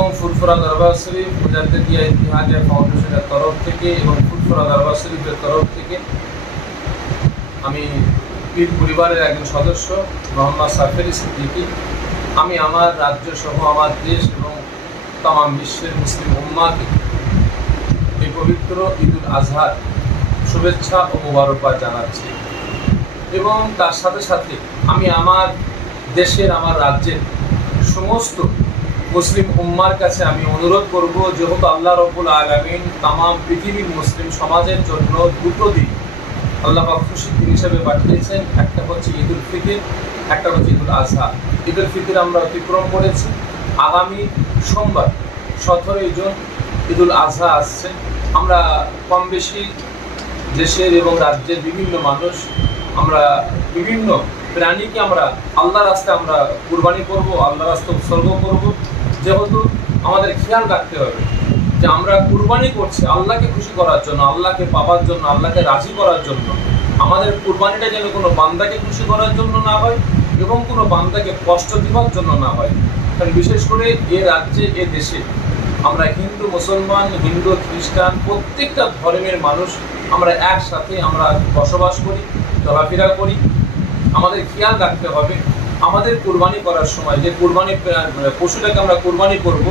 এবং ফুরফুরা দরবার শরীফ মুজাদ্দিদিয়া ইতিহাদিয়া ফাউন্ডেশনের তরফ থেকে এবং ফুরফুরা দরবার শরীফের তরফ থেকে আমি পীর পরিবারের একজন সদস্য মোহাম্মদ সাফেরি সিদ্দিকী আমি আমার রাজ্য সহ আমার দেশ এবং তাম বিশ্বের মুসলিম উম্মাকে এই পবিত্র ঈদুল আজহার শুভেচ্ছা ও মোবারকবাদ জানাচ্ছি। এবং তার সাথে সাথে আমি আমার দেশের আমার রাজ্যের সমস্ত মুসলিম উম্মার কাছে আমি অনুরোধ করব, যেহেতু আল্লাহ রাব্বুল আলামিন তামাম পৃথিবীর মুসলিম সমাজের জন্য দুটো দিন আল্লাহ পাক খুশির দিন হিসেবে পাঠিয়েছেন। একটা হচ্ছে ঈদুল ফিতর, একটা হচ্ছে ঈদুল আজহা। ঈদুল ফিতর আমরা অতিক্রম করেছি, আগামী সোমবার 17 জুন ঈদুল আজহা আসছে। আমরা কম বেশি দেশের এবং রাজ্যের বিভিন্ন মানুষ আমরা বিভিন্ন প্রাণীকে আমরা আল্লাহ রাস্তায় আমরা কুরবানি করব, আল্লাহ রাস্তায় উৎসর্গ করব। যেহেতু আমাদের খেয়াল রাখতে হবে যে আমরা কুরবানি করছি আল্লাহকে খুশি করার জন্য, আল্লাহকে পাওয়ার জন্য, আল্লাহকে রাজি করার জন্য। আমাদের কুরবানিটা যেন কোনো বান্দাকে খুশি করার জন্য না হয় এবং কোনো বান্দাকে কষ্ট দেওয়ার জন্য না হয়। কারণ বিশেষ করে এ রাজ্যে এ দেশে আমরা হিন্দু মুসলমান, হিন্দু খ্রিস্টান প্রত্যেকটা ধর্মের মানুষ আমরা একসাথে আমরা বসবাস করি, চলাফেরা করি। আমাদের খেয়াল রাখতে হবে আমাদের কুরবানি করার সময় যে কুরবানি পশুটাকে আমরা কুরবানি করব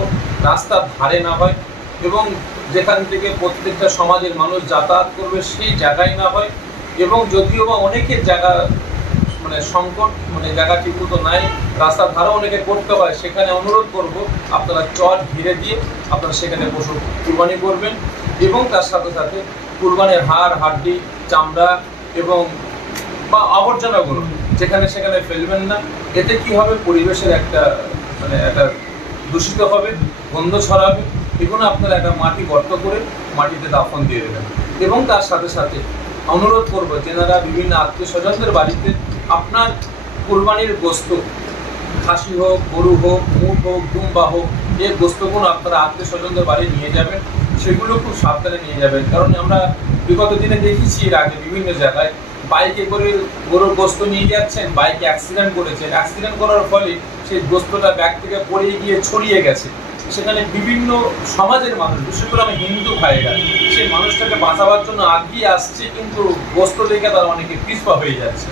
রাস্তার ধারে না হয় এবং যেখান থেকে প্রত্যেকটা সমাজের মানুষ যাতায়াত করবে সেই জায়গায় না হয়। এবং যদিও বা অনেকের জায়গা সংকট জায়গা ঠিকমতো নাই, রাস্তার ধারে অনেকে করতে হয়, সেখানে অনুরোধ করব আপনারা চট ঘিরে দিয়ে আপনারা সেখানে পশু কুরবানি করবেন। এবং তার সাথে সাথে কুরবানির হাড় হাড্ডি চামড়া এবং বা আবর্জনাগুলো যেখানে সেখানে ফেলবেন না। এতে কি হবে, পরিবেশের একটা একটা দূষিত হবে, গন্ধ ছড়াবে। এগুলো আপনারা একটা মাটি গর্ত করে মাটিতে দাফন দিয়ে দেবেন। এবং তার সাথে সাথে অনুরোধ করবো যেনারা বিভিন্ন আত্মীয় স্বজনদের বাড়িতে আপনার কুরবানির গোস্ত, খাসি হোক, গরু হোক, উট হোক, দুম্বা হোক, এই গোস্তগুলো আপনারা আত্মীয় স্বজনদের বাড়ি নিয়ে যাবেন। সেগুলো খুব সাবধানে নিয়ে যাবেন। কারণ আমরা বিগত দিনে দেখেছি এর আগে বিভিন্ন জায়গায় বাইকে করে গরুর গোস্ত নিয়ে যাচ্ছেন, বাইকে অ্যাক্সিডেন্ট করেছেন, অ্যাক্সিডেন্ট করার ফলে সেই গোস্তটা ব্যাগ থেকে পড়ে গিয়ে ছড়িয়ে গেছে। সেখানে বিভিন্ন সমাজের মানুষ, বিশেষ করে আমি হিন্দু ভাইরা, সেই মানুষটাকে বাঁচাবার জন্য আগিয়ে আসছে, কিন্তু গোস্ত দেখে তারা অনেকে পিছপা হয়ে যাচ্ছে।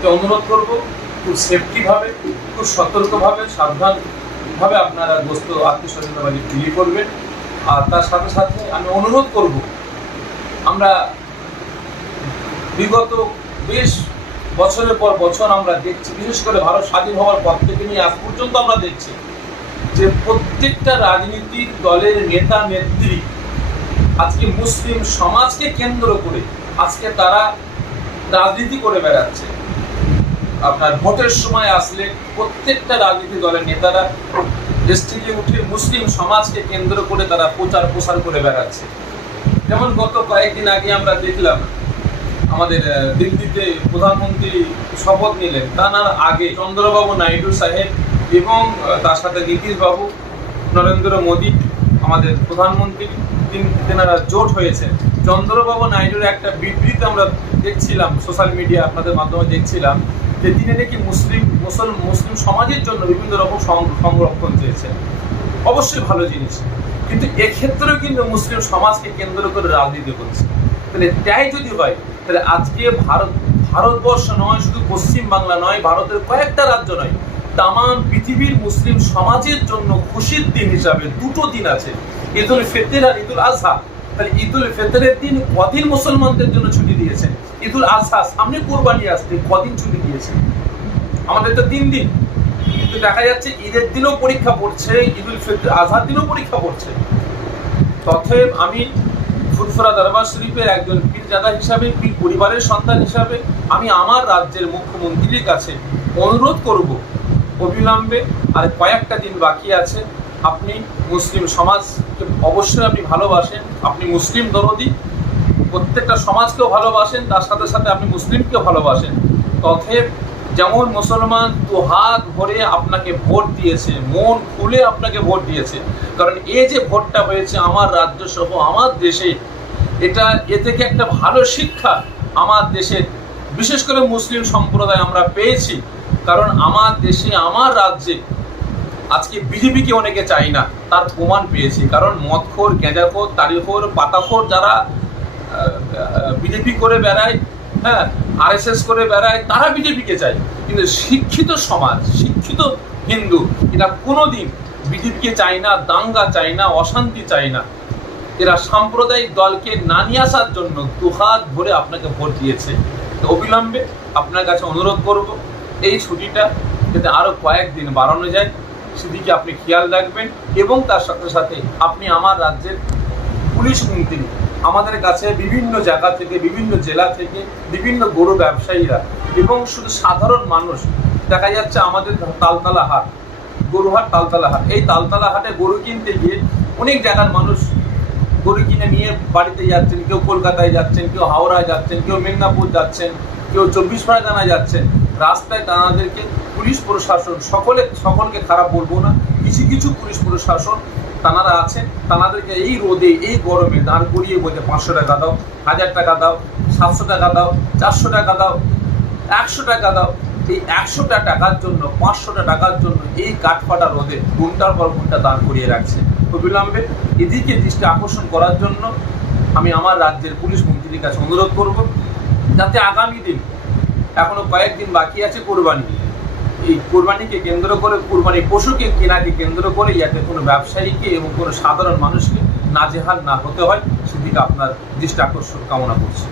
তো অনুরোধ করবো খুব সেফটিভাবে, খুব সতর্কভাবে, সাবধানভাবে আপনারা গোস্ত আত্মীয় স্বজনের বাড়ি বিলি করবেন। আর তার সাথে সাথে আমি অনুরোধ করব, আমরা বিগত বেশ বছরের পর বছর আমরা দেখছি, বিশেষ করে ভারত স্বাধীন হওয়ার পর থেকে নিয়ে আজ পর্যন্ত আমরা দেখছি যে প্রত্যেকটা রাজনীতিক দলের নেতা নেত্রী আজকে মুসলিম সমাজকে কেন্দ্র করে আজকে তারা রাজনীতি করে বেড়াচ্ছে। আপনার ভোটের সময় আসলে প্রত্যেকটা রাজনীতি দলের নেতারা দেশ থেকে উঠে মুসলিম সমাজকে কেন্দ্র করে তারা প্রচার প্রসার করে বেড়াচ্ছে। যেমন গত কয়েকদিন আগে আমরা দেখলাম আমাদের দিল্লিতে প্রধানমন্ত্রী শপথ নিলেন, তার আগে চন্দ্রবাবু নাইডু সাহেব এবং তার সাথে নীতিশবাবু, নরেন্দ্র মোদী আমাদের প্রধানমন্ত্রী, তেনারা জোট হয়েছে। চন্দ্রবাবু নাইডুর একটা বিবৃতি আমরা দেখছিলাম সোশ্যাল মিডিয়া আপনাদের মাধ্যমে দেখছিলাম যে তিনি নাকি মুসলিম সমাজের জন্য বিভিন্ন রকম সংরক্ষণ চেয়েছেন। অবশ্যই ভালো জিনিস, কিন্তু এক্ষেত্রেও কিন্তু মুসলিম সমাজকে কেন্দ্র করে রাজনীতি করছে। তাহলে তাই যদি হয় তাহলে আজকে ভারতবর্ষ নয়, শুধু পশ্চিম বাংলা নয়, ভারতের কয়েকটা রাজ্য নয়, তামাম পৃথিবীর মুসলিম সমাজের জন্য খুশির দিন হিসাবে দুটো দিন আছে, ঈদুল ফিতর আর ঈদুল আজহা। তাহলে ঈদুল ফিতরের দিন কদিন মুসলমানদের জন্য ছুটি দিয়েছেন, ঈদুল আজহা সামনে কুরবানি আসতে কদিন ছুটি দিয়েছে? আমাদের তো 3 দিন, কিন্তু দেখা যাচ্ছে ঈদের দিনও পরীক্ষা পড়ছে, ঈদুল ফিতর আজহার দিনও পরীক্ষা পড়ছে। তথেব আমি ফুরফুরা দরবার শরীফের একজন পীরজাদা হিসাবে, পীর পরিবারের সন্তান হিসাবে আমি আমার রাজ্যের মুখ্যমন্ত্রীর কাছে অনুরোধ করব, অবিলম্বে আর কয়েকটা দিন বাকি আছে, আপনি মুসলিম সমাজকে অবশ্যই আপনি ভালোবাসেন, আপনি মুসলিম দরদি, প্রত্যেকটা সমাজকেও ভালোবাসেন, তার সাথে সাথে আপনি মুসলিমকেও ভালোবাসেন। তথেব যেমন মুসলমান তো হাত ভরে আপনাকে ভোট দিয়েছে, মন খুলে আপনাকে ভোট দিয়েছে, কারণ এই যে ভোটটা হয়েছে আমার রাজ্য সহ আমার দেশে, এ থেকে একটা ভালো শিক্ষা আমার দেশের বিশেষ করে মুসলিম সম্প্রদায় আমরা পেয়েছি। কারণ আমার দেশে আমার রাজ্যে আজকে বিজেপিকে অনেকে চাই না, তার প্রমাণ পেয়েছি। কারণ মদখোর, গেঁজাখোর, তাড়িখোর, পাতাখোর যারা বিজেপি করে বেড়ায়, হ্যাঁ, আরএসএস করে বেড়ায়, তারা বিজেপিকে চায়। কিন্তু শিক্ষিত সমাজ, শিক্ষিত হিন্দু এরা কোনোদিন বিজেপিকে চায় না, দাঙ্গা চায় না, অশান্তি চায় না। এরা সাম্প্রদায়িক দলকে না নিয়ে আসার জন্য দুহাত ভরে আপনাকে ভোট দিয়েছে। তো অবিলম্বে আপনার কাছে অনুরোধ করব, এই ছুটিটা যাতে আরও কয়েকদিন বাড়ানো যায় সেদিকে আপনি খেয়াল রাখবেন। এবং তার সাথে সাথে আপনি আমার রাজ্যের পুলিশ মন্ত্রী, আমাদের কাছে বিভিন্ন জায়গা থেকে, বিভিন্ন জেলা থেকে বিভিন্ন গরু ব্যবসায়ীরা এবং শুধু সাধারণ মানুষ, দেখা যাচ্ছে আমাদের তালতলা হাট, গরুহাট, তালতলা হাট, এই তালতলা হাটে গরু কিনতে গিয়ে অনেক জায়গার মানুষ গরু কিনে নিয়ে বাড়িতে যাচ্ছেন, কেউ কলকাতায় যাচ্ছেন, কেউ হাওড়ায় যাচ্ছেন, কেউ মেদিনীপুর যাচ্ছেন, কেউ 24 পরগনায় যাচ্ছেন। রাস্তায় তাদেরকে পুলিশ প্রশাসন, সকলকে খারাপ বলবো না, কিছু কিছু পুলিশ প্রশাসন তানারা আছেন, তানাদেরকে এই রোদে, এই গরমে দাঁড় করিয়ে বলতে 500 টাকা দাও, 1000 টাকা দাও, 700 টাকা দাও, 400 টাকা দাও, 100 টাকা দাও। এই 100টা টাকার জন্য, 500টা টাকার জন্য এই কাঠফাটা রোদে ঘন্টার পর ঘন্টা দাঁড় করিয়ে রাখছে। অবিলম্বে এদিকে দৃষ্টি আকর্ষণ করার জন্য আমি আমার রাজ্যের পুলিশ মন্ত্রীর কাছে অনুরোধ করব, যাতে আগামী দিন, এখনো কয়েকদিন বাকি আছে কোরবানি, এই কোরবানিকে কেন্দ্র করে, কোরবানি পশুকে কেনাকে কেন্দ্র করে যাতে কোনো ব্যবসায়ীকে এবং কোনো সাধারণ মানুষকে নাজেহাল না হতে হয় সেদিকে আপনার দৃষ্টি আকর্ষণ কামনা করছি।